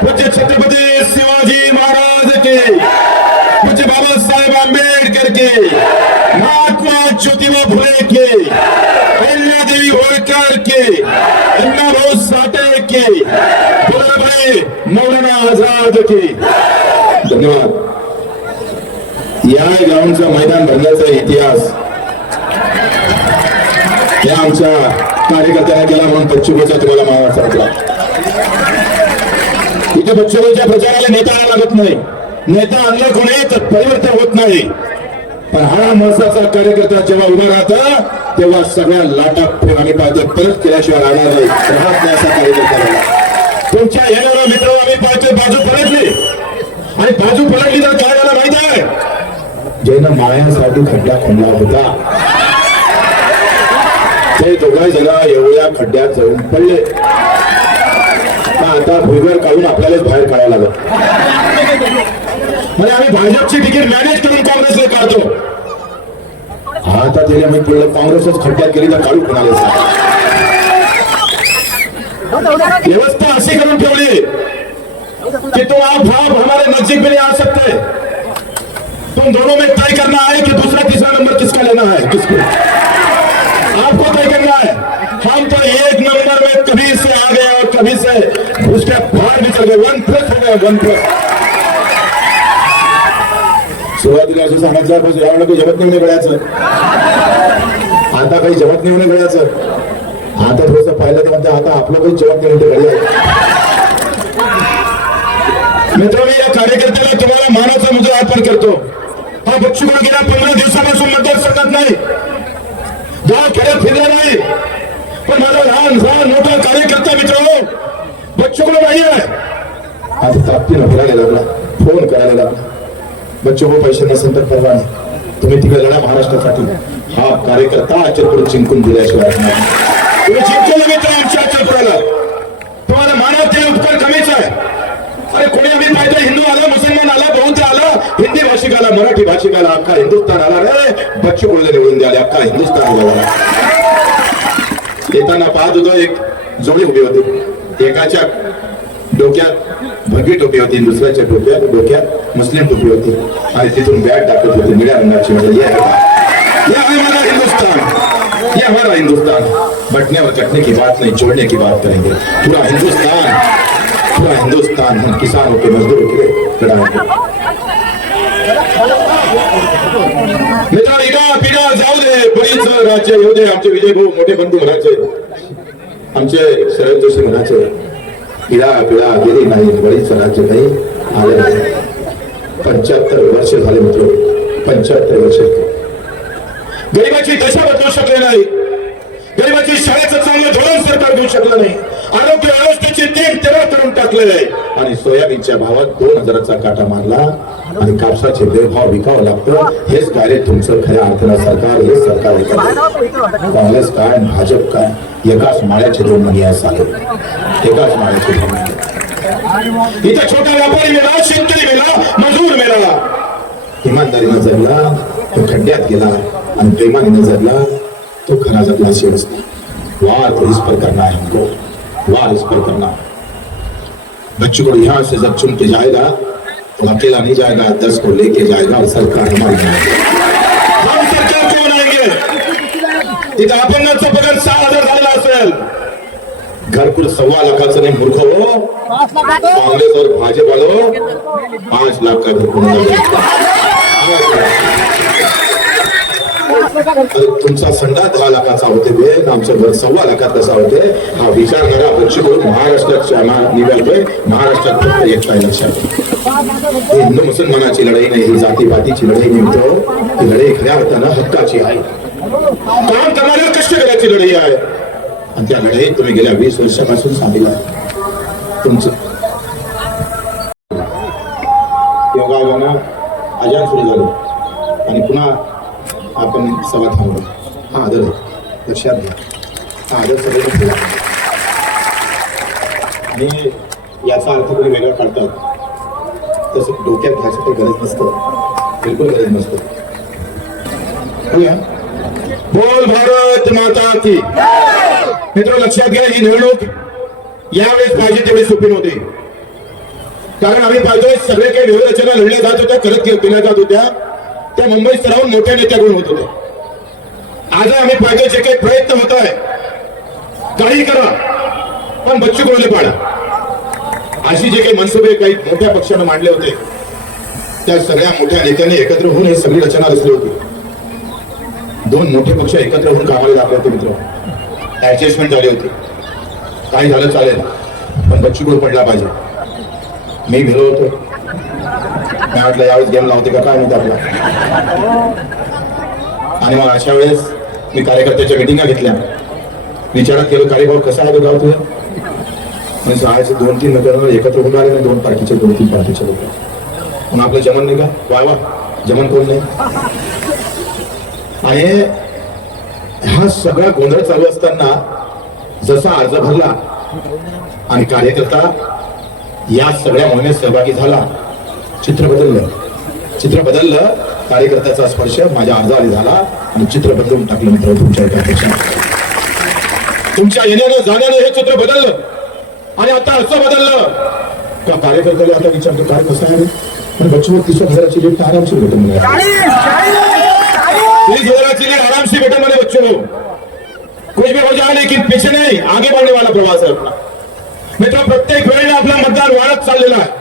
पूज्य छत्रपती शिवाजी महाराज के पूज्य बाबासाहेब आंबेडकर के, महात्मा ज्योतिबा फुले के अहिल्यादेवी होळकर के, अण्णाभाऊ साठे के वल्लभभाई मौलाना आझाद के। धन्यवाद. या ग्राउंडचं मैदान भरण्याचा इतिहास. या आमच्या कार्यकर्त्यांना केला म्हणून बच्चूभाईचा तुम्हाला वाटला इथे बच्चूभाईच्या प्रचाराला नेता आणायला लागत नाही. नेता आणलं कोणी तर परिवर्तन होत नाही. पण हा महत्त्वाचा कार्यकर्ता जेव्हा उभा राहत तेव्हा सगळ्या लाटा आणि पाहतो परत केल्याशिवाय राहणार नाही. राहत नाही असा कार्यकर्ता तुमच्या येणाऱ्या मित्र आम्ही पाहतो बाजू पलटली आणि बाजू पलटली तर काय झालं माहीत आहे? ज्यानं माळ्यासाठी खड्डा खणला होता. ते दोघा जण एवढ्या खड्ड्यात जाऊन पडले. आता भुईगर काढून आपल्यालाच बाहेर काढायला लागत म्हणजे आम्ही भाजपची तिकीट मॅनेज करून काँग्रेसला काढतो. आता त्याने मी पुढे काँग्रेसच खड्ड्यात गेली तर काढू कोणाला? व्यवस्था अशी करून ठेवली कि तो आप भाव हमारे नजदीक में नहीं आ सकते. तुम दोनों में तय करना है कि दूसरा तीसरा नंबर किसका लेना है? किसको आपको तय करना है हम तो एक नंबर में कभी से आ से उसके बाहर निकल गए वन प्लस हो गए वन प्लस सुरुवातीला असं सांगायचं पण यावेळेला काही जमत नाही गळ्याचं. आता काही जमत नाही म्हणे गळ्याचं. आता थोडस पाहिलं तर म्हणजे आता आपलं काही जमत नाही घडलं गळ्या मित्रांनो या कार्यकर्त्याला तुम्हाला मानाचा मुद्दा अर्पण करतो. हा बच्चूकडे गेल्या पंधरा दिवसापासून मतदारसंघात नाही. गाव खेड्यात फिरला नाही. पण माझा लहान लहान मोठा कार्यकर्ता मित्र हो. बच्चूकडे नाही आहे. आज ताप्तीनं फिरायला लागला. फोन करायला लागला. बच्चू पैसे नसेल तर परवा नाही. तुम्ही तिकडे लढा महाराष्ट्रासाठी. हा कार्यकर्ता अचलपूर जिंकून दिल्याशिवाय तुम्ही जिंकले मित्र आमच्या अचलपुराला. तुम्हाला मानव ते उपकार कमीच आहे. अरे कोणी आम्ही पाहिजे हिंदू आला मुसलमान आला बौद्ध आला हिंदी भाषिक आला मराठी भाषिक आला अख्खा हिंदुस्थान आला. रे बच्चू बोलले निवडून द्याले अख्खा हिंदुस्थान आला. येताना पाहत होतो, एक जोडी उभी होती. एकाच्या डोक्यात भगवी टोपी होती, दुसऱ्याच्या डोक्यात डोक्यात मुस्लिम टोपी होती. आणि तिथून बॅग टाकत होती, निळ्या रंगाची म्हणजे हमारा हिंदुस्तान. ये हमारा हिंदुस्तान. बटने और कटने की बात नहीं जोड़ने की बात करेंगे. पूरा हिंदुस्तान पूरा हिंदुस्तान. हम किसानों के मजदूरों के लिए लड़ा राज्य येऊ दे आमचे विजय भाऊ मोठे बंधू म्हणायचे. आमचे शरद जोशी म्हणायचे पिढा पिढा गेली नाही बरीच राज्य नाही आले नाही. पंच्याहत्तर वर्ष झाले मित्र पंच्याहत्तर वर्ष. गरिबाची दशा बदलू शकले नाही. गरिबाची शाळेचं चांगलं धोरण सरकार देऊ शकलं नाही. आरोग्य व्यवस्थेचे तीन तेरा करून टाकलेले आणि सोयाबीनच्या भावात दोन हजाराचा काटा मारला आणि कापसाचे बेभाव विकावं लागतं. हेच कार्य तुमचं खऱ्या अर्थानं सरकार हे सरकार काँग्रेस काय भाजप काय? एकाच माळ्याचे दोन मनियास आले एकाच माळ्याचे दोन मणी. इथं छोटा व्यापारी मेला शेतकरी मेला मजूर मिळाला इमानदारीनं जगला तो खड्ड्यात गेला आणि प्रेमाने जगला तो खरा जगला अशी वार तो इस पर करना है हमको वार इस पर करना बच्चों को यहाँ से जब चुन के जाएगा तो अकेला नहीं जाएगा, दस को लेके जाएगा और सरकार हमारी हम सरकार को बनाएँगे तिथं अपंगाचा पगार सहा हज़ार झालेला असेल घरकुल सव्वा लाखाचं नाही मूर्ख हो। कांग्रेस और भाजपा वालों, पाँच लाख का तुमचा संडा दहा लाखाचा होते बे आमचं घर सव्वा लाखात कसा होते. हा विचार करा बच्ची करून महाराष्ट्राच्या निघालतोय महाराष्ट्रात फक्त एक काय लक्षात ही हिंदू मुसलमानाची लढाई नाही ही जातीपातीची लढाई नाही मित्र. ही लढाई खऱ्या अर्थानं हक्काची आहे. काम करणाऱ्या कष्ट करायची लढाई आहे. आणि त्या लढाईत तुम्ही गेल्या वीस वर्षापासून सामील आहे तुमचं योगायोगानं अजान सुरू झालं. आपण सभा थांबलो हा आदर आहे. लक्षात घ्या. हा आदर सगळ्यांनी ठेवा आणि याचा अर्थ कोणी वेगळा काढतात. तसं डोक्यात घ्यायचं काही गरज नसतं. बिलकुल गरज नसतं. बोल भारत माता की. मित्र लक्षात घ्या ही निवडणूक यावेळेस पाहिजे तेवढी सोपी नव्हती. कारण आम्ही पाहतोय सगळे काही रचना लढल्या जात होत्या करत केल्या जात होत्या. त्या मुंबई स्तरावर मोठ्या नेत्याकडून होत होत्या आज आम्ही पाहिजे जे काही प्रयत्न होत आहे काही करा पण बच्चू कोणले पाडा? अशी जे काही मनसुबे काही मोठ्या पक्षानं मांडले होते त्या सगळ्या मोठ्या नेत्यांनी एकत्र होऊन ही सगळी रचना रचली होती. दोन मोठे पक्ष एकत्र होऊन कामाला लागले होते मित्र. ऍडजस्टमेंट झाली होती. काही झालं चालेल पण बच्चू पडला पाहिजे? मी भिलो होतो. मी म्हटलं यावेळेस गेम लावते का काय माहिती आपला आणि मग अशा वेळेस मी कार्यकर्त्याच्या मिटिंगा घेतल्या. विचारात केलं कार्यभाव कसा आहे गाव तुझा? म्हणजे सहाशे दोन तीन नगर एकत्र होऊन आले दोन पार्टीचे दोन तीन पार्टीचे लोक. मग आपलं जमन नाही का? वा वा जमन कोण नाही? आणि हा सगळा गोंधळ चालू असताना जसा अर्ज भरला आणि कार्यकर्ता या सगळ्या मोहिमेत सहभागी झाला चित्र बदललं. चित्र बदललं कार्यकर्त्याचा स्पर्श माझ्या अर्जाने झाला आणि चित्र बदलून टाकलं मित्र तुमच्या एका तुमच्या येण्यानं जाण्यानं हे चित्र बदललं. आणि आता असं बदललं. का कार्यकर्त्याला आता विचारतो काय कसं आहे? पण बच्चू तीस हजाराची लिफ्ट आरामशीर भेटून मला तीस हजाराची लिफ्ट आरामशी भेटून मला बच्चू. कुछ भी हो जाए लेकिन पीछे नहीं. आगे बढ़ने वाला प्रवास है अपना मित्र प्रत्येक वेळेला आपला मतदार वाढत चाललेला आहे.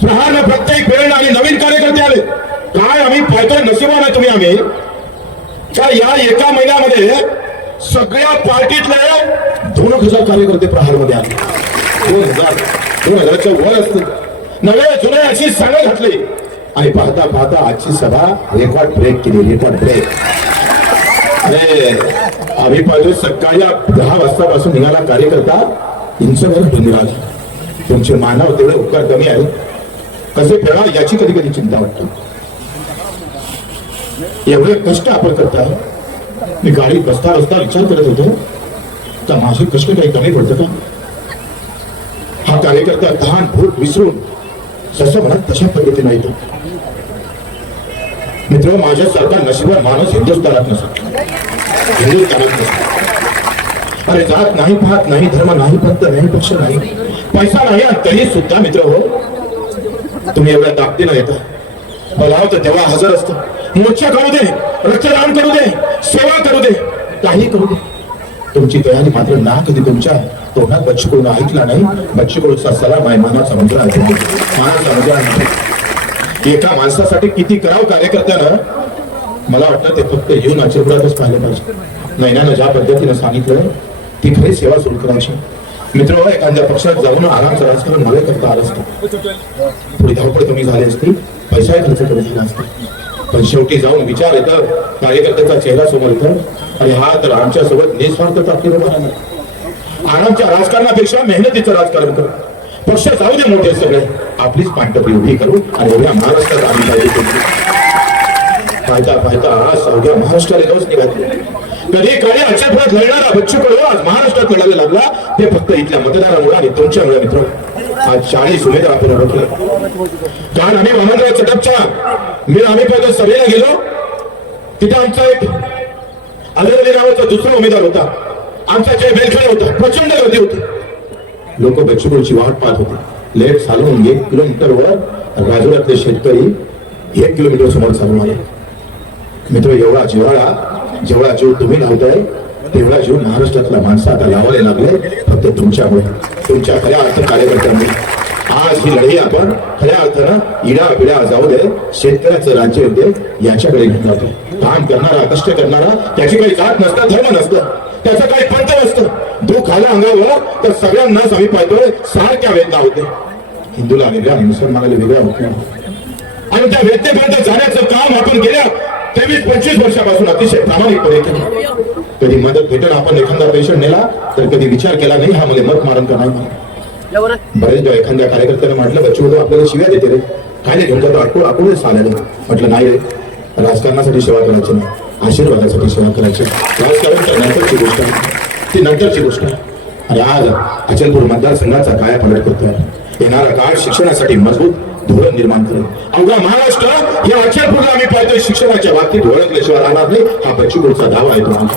प्रहार प्रत्येक वेळेला आणि नवीन कार्यकर्ते आले. काय आम्ही पाहतोय नशिबान आहे तुम्ही आम्ही. का या एका महिन्यामध्ये सगळ्या पार्टीतले दोन हजार कार्यकर्ते प्रहारमध्ये आले. दोन हजार दोन हजाराच्या वर असतील नवे जुने अशी सगळं घातली. आणि पाहता पाहता आजची सभा रेकॉर्ड ब्रेक केली रेकॉर्ड ब्रेक अरे आम्ही पाहिजे सकाळी दहा वाजतापासून निघाला कार्यकर्ता. इंचवर निघाला तुमचे मानव तेवढे उपकार कमी आहेत. कसे फेडा याची कधी कधी चिंता वाटते. एवढे कष्ट आपण करता मी गाडीत बसता बसता विचार करत होतो तर माझे कष्ट काही कमी पडतं का? हा कार्यकर्ता तहान भूक विसरून जसं म्हणत तशा पद्धतीने येतो. मित्र माझ्यासारखा नशिबान माणूस हिंदुस्थानात नसतो. हिंदुस्थानात नसतो. अरे जात नाही पाहत नाही धर्म नाही पंत नाही पक्ष नाही. पैसा नाही तरी सुद्धा मित्र हो तुम्ही एवढ्या ताकदीनं येता. बोलाव तर तेव्हा हजर असतो. मोर्चा करू दे रक्तदान करू दे सेवा करू दे काही करू दे. तुमची तयारी मात्र ना कधी तुमच्या तोंडात बच्चीकडून ऐकला नाही. बच्चूकडूचा सलाम आहे मानाचा मंत्र आहे. मानाचा मंत्र आहे. एका माणसासाठी किती करावं कार्यकर्त्यानं? मला वाटतं ते फक्त येऊन आचरपुरातच पाहिलं पाहिजे. नैनानं ज्या पद्धतीनं सांगितलं ती खरी सेवा सुरू करायची. मित्र एखाद्या पक्षात जाऊन आरामचं राजकारण नव्हे करता आलं असतं. थोडी धावपळ कमी झाली असती पैसाही खर्च कमी झाला असता. पण शेवटी जाऊन विचार येतं कार्यकर्त्याचा चेहरा समोर येतो आणि हा तर आमच्यासोबत निस्वार्थ ताकदीनं आरामच्या राजकारणापेक्षा मेहनतीचं राजकारण करू. पक्ष जाऊ दे मोठे सगळे. आपलीच पांढरी उभी करू आणि एवढ्या महाराष्ट्रात आम्ही पाहिजे पाहता पाहता आज अवघ्या महाराष्ट्राला दिवस निघाले. कधी काळी अक्षरपुरात लढणारा बच्चू कडू आज महाराष्ट्रात लढायला लागला ते फक्त इथल्या मतदारामुळे आणि तुमच्यामुळे मित्र आज चाळीस उमेदवार आपण ओळखले कारण आम्ही वाहनराव चटपच्या मी आम्ही पहिल्या सभेला गेलो तिथे आमचा एक अगरवली नावाचा दुसरा उमेदवार होता. आमचा जय बेलखेडे होता प्रचंड गर्दी होती. लोक बच्चूकडची वाट पाहत होते. लेट चालवून एक किलोमीटरवर राजुरातले शेतकरी एक किलोमीटर समोर चालून आले. मित्र एवढा जिव्हाळा जेवढा जीव तुम्ही लावताय तेवढा जीव महाराष्ट्रातल्या माणसं आता लावायला लागले फक्त तुमच्यामुळे. तुमच्या खऱ्या अर्थ कार्यकर्त्यांमुळे. आज ही लढाई आपण खऱ्या अर्थानं इडा पिढा जाऊ दे शेतकऱ्याचं राज्य येऊ दे याच्याकडे घेऊन जातो काम करणारा कष्ट करणारा त्याची काही जात नसतं धर्म नसतं. त्याचं काही पंत नसतं. दुःख आलं अंगावर तर सगळ्यांनाच आम्ही पाहतोय सारख्या वेदना होते. हिंदूला वेगळ्या मुसलमानाला वेगळ्या होत्या आणि त्या वेदनेपर्यंत जाण्याचं काम आपण गेल्या तेवीस पंचवीस वर्षापासून अतिशय प्रामाणिकपणे केलं कधी मदत भेटून आपण एखादा पेशंट नेला तर कधी विचार केला नाही हा मला मत मारण का नाही. बरेचदा एखाद्या कार्यकर्त्याने म्हटलं बच्चू आपल्याला शिव्या देते रे. काय नाही घेऊन जातो आठवड आठवडच आलेलं म्हटलं नाही रे. राजकारणासाठी सेवा करायची नाही. आशीर्वादासाठी सेवा करायची राजकारण तर नंतरची गोष्ट आहे. ती नंतरची गोष्ट आहे. आणि आज अचलपूर मतदारसंघाचा काया पालट करतोय येणारा काळ शिक्षणासाठी मजबूत धोरण निर्माण करेल. अवघा महाराष्ट्र हे अचलपूरला आम्ही पाहतोय शिक्षणाच्या बाबतीत ओळखल्याशिवाय राहणार नाही. हा बच्चूपूरचा दावा आहे तुम्हाला.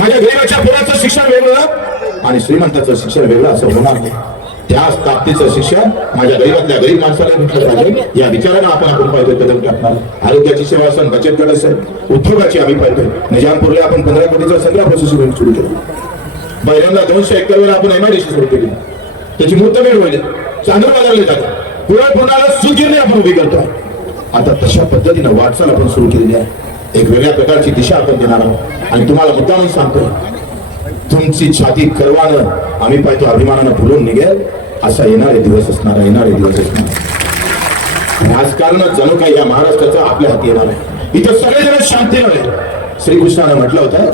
माझ्या गरीबाच्या पुराचं शिक्षण वेगळं आणि श्रीमंताचं शिक्षण वेगळं असं होणार नाही. त्याच ताकदीचं शिक्षण माझ्या गरीबातल्या गरीब माणसाला भेटलं पाहिजे. या विचारानं आपण आपण पाहतोय कदम टाकणार. आरोग्याची सेवा असेल बचत गट असेल उद्योगाची आम्ही पाहतोय. निजामपूरला आपण पंधरा कोटीचा संग्रह प्रोसेसिंग सुरू केलं. पहिल्यांदा दोनशे हेक्टरवर आपण एमआयडीसी सुरू केली. त्याची मुहूर्तमेढ होईल. चांदूर बाजारले जातात पुढे पुन्हा आपण उभी करतो आता तशा पद्धतीनं वाटचाल आपण सुरू केलेली आहे. एक वेगळ्या प्रकारची दिशा आपण देणार आहोत. आणि तुम्हाला मुद्दामून सांगतो तुमची छाती करवानं आम्ही पाहतो अभिमानानं फुलून निघेल. असा येणारे दिवस असणार येणारे दिवस असणार. राजकारण जणू काही या महाराष्ट्राचं आपल्या हाती येणार आहे. इथं सगळेजण शांती नव्हे श्रीकृष्णानं म्हटलं होतं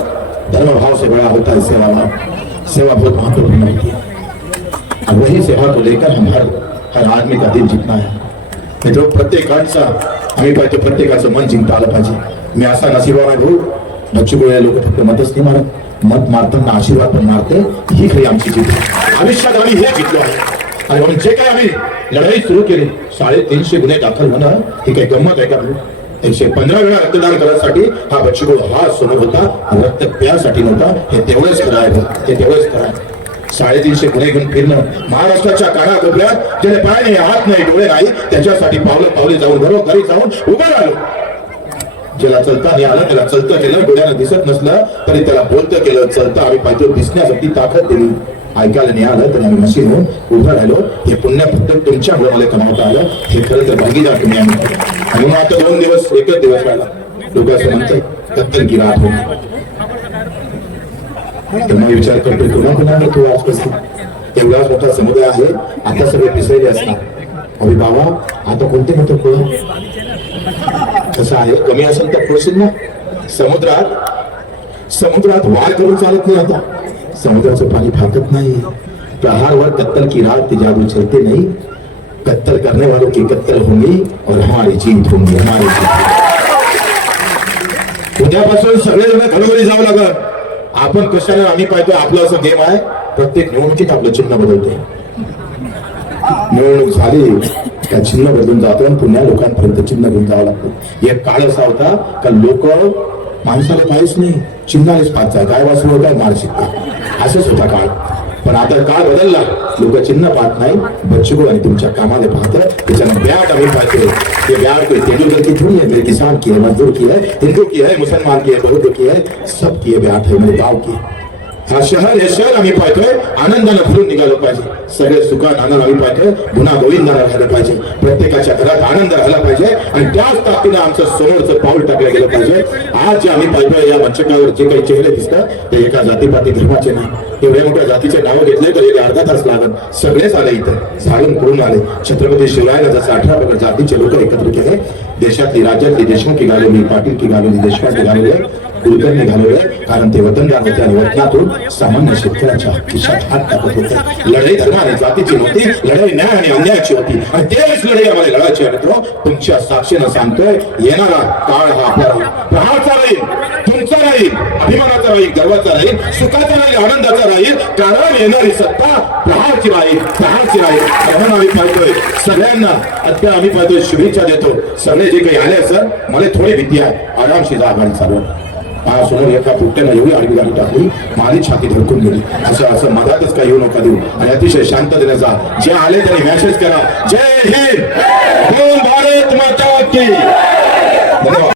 धर्मभाव से बड़ा होता है सेवा भाव सेवा बहुत महत्त्वपूर्ण होती. है वही सेवा को लेकर हम हर हर आदमी का दिल जिंकणार है मित्रों आम्ही पाहिजे प्रत्येकाचं मन जिंकता आलं पाहिजे. मी असा नशिबाला घेऊ दक्षिण लोक फक्त मतच नाही मारत. मत मारताना आशीर्वाद पण मारते. ही खरी आमची जीत आयुष्यात आम्ही हे जिंकलो आहे. आणि म्हणून जे काही आम्ही लढाई सुरू केली साडेतीनशे गुन्हे दाखल होणं ही काही गंमत आहे का एकशे पंधरा वेळा रक्तदान करण्यासाठी हा बच्चू हा समोर होता. रक्त प्यासाठी नव्हता. हे तेवढंच खरं आहे हे तेवढंच खरं आहे. साडेतीनशे गुन्हे घेऊन फिरणं महाराष्ट्राच्या कानाकोपऱ्यात ज्याने पाय नाही हात नाही डोळे नाही त्याच्यासाठी पावलं पावले जाऊन घरोघरी जाऊन उभं राहिलो. ज्याला चलता नाही आलं त्याला चलतं केलं डोळ्यानं दिसत नसलं तरी त्याला बोलतं केलं चलतं आम्ही पाहिजे दिसण्यासाठी ताकद दिली. ऐकायला नाही आलं तरी आम्ही मशीन होऊन उभं राहिलो. हे पुण्य फक्त तुमच्यामुळे मला कमावता आलं. हे खरं तर भागीदार तुम्ही आम्ही. आणि मग आता दोन दिवस एकच दिवस राहिला. लोक असं म्हणतात कत्तल की रात मग विचार करतो कोणा कोणाला तो एवढा मोठा समुदाय आहे, आता सगळे असणार. अरे बाबा, आता कोणते मोठे कोण? कसं आहे? कमी असेल तर ना समुद्रात समुद्रात वार करून चालत नाही आता. समुद्राचं पाणी फाकत नाही. प्रहारवर कत्तल की रात ती जादू चलते नहीं. कत्तल करने वालों की कत्तल होंगी और हमारी जीत होंगी, हमारी जीत उद्यापासून सगळेजण घरोघरी जावं लागत आपण कशाने आम्ही पाहतोय? आपला असा गेम आहे. प्रत्येक निवडणुकीत आपलं चिन्ह बदलते निवडणूक झाली त्या चिन्ह बदलून जातो आणि पुन्हा लोकांपर्यंत चिन्ह घेऊन जावं लागतं. एक काळ असा होता का लोक माणसाला काहीच नाही चिन्हानेच पाहतात काय वाचलं काय मार शिकतात असंच होता काळ. पण आता काळ बदलला लोक चिन्ह पाहत नाही बच्चू आणि तुमच्या कामाने पाहत त्याच्यानं ब्याट आम्ही पाहतो ते ब्याट कोई तेंदुलकर की थोड़ी है मेरे किसान की है मजदूर की है हिंदू की है मुसलमान की है बौद्ध की है सब की है ब्याट है मेरे गाव की हा शहर हे शहर आम्ही पाहतोय आनंदाने भरून निघालो पाहिजे. सगळे सुखात आनंद आम्ही पाहतोय गुन्हा गोविंदानं राहिला पाहिजे. प्रत्येकाच्या घरात आनंद राहिला पाहिजे आणि त्याच ताकदीनं आमचं समोरचं पाऊल टाकलं गेलं पाहिजे. आज जे आम्ही पाहतोय या मंचकावर जे काही चेहरे दिसतात ते एका जातीपाती धर्माचे नाही. एवढ्या मोठ्या जातीचे नावं घेतले तर एक अर्धा तास लागत सगळेच आले इथं. झाडून करून आले. छत्रपती शिवरायानं जसं अठरा प्रकार जातीचे लोक एकत्र केले देशातली राज्यातली देशमुखी घालवली पाटील की घालवली देशपांडे घालवले कुलकर्णी घालवले कारण ते वतनदार होते आणि वतनातून सामान्य शेतकऱ्याच्या खिशात हात टाकत होते. लढाई धर्म आणि जातीची नव्हती लढाई न्याय आणि अन्यायाची होती. आणि तेच लढाई आम्हाला लढायची आहे. मित्र तुमच्या साक्षीनं सांगतोय येणारा काळ हा आपला प्रहारचा राहील तुमचा राहील अभिमानाचा राहील गर्वाचा राहील सुखाचा राहील आनंदाचा राहील. कारण येणारी सत्ता प्रहारची राहील प्रहारची राहील. म्हणून आम्ही पाहतोय सगळ्यांना अत्या आम्ही पाहतोय शुभेच्छा देतो. सगळे जे काही आले सर मला थोडी भीती आहे. आरामशी जा आघाडी चालू. समोर एका पुट्ट्यानं एवढी आडवी गाडी टाकली माझी छाती धडकून गेली असं असं मधातच काही येऊ नका देऊ आणि अतिशय शांत देण्याचा जे आले त्याने मॅसेज करा जय हिंद भारत माता की धन्यवाद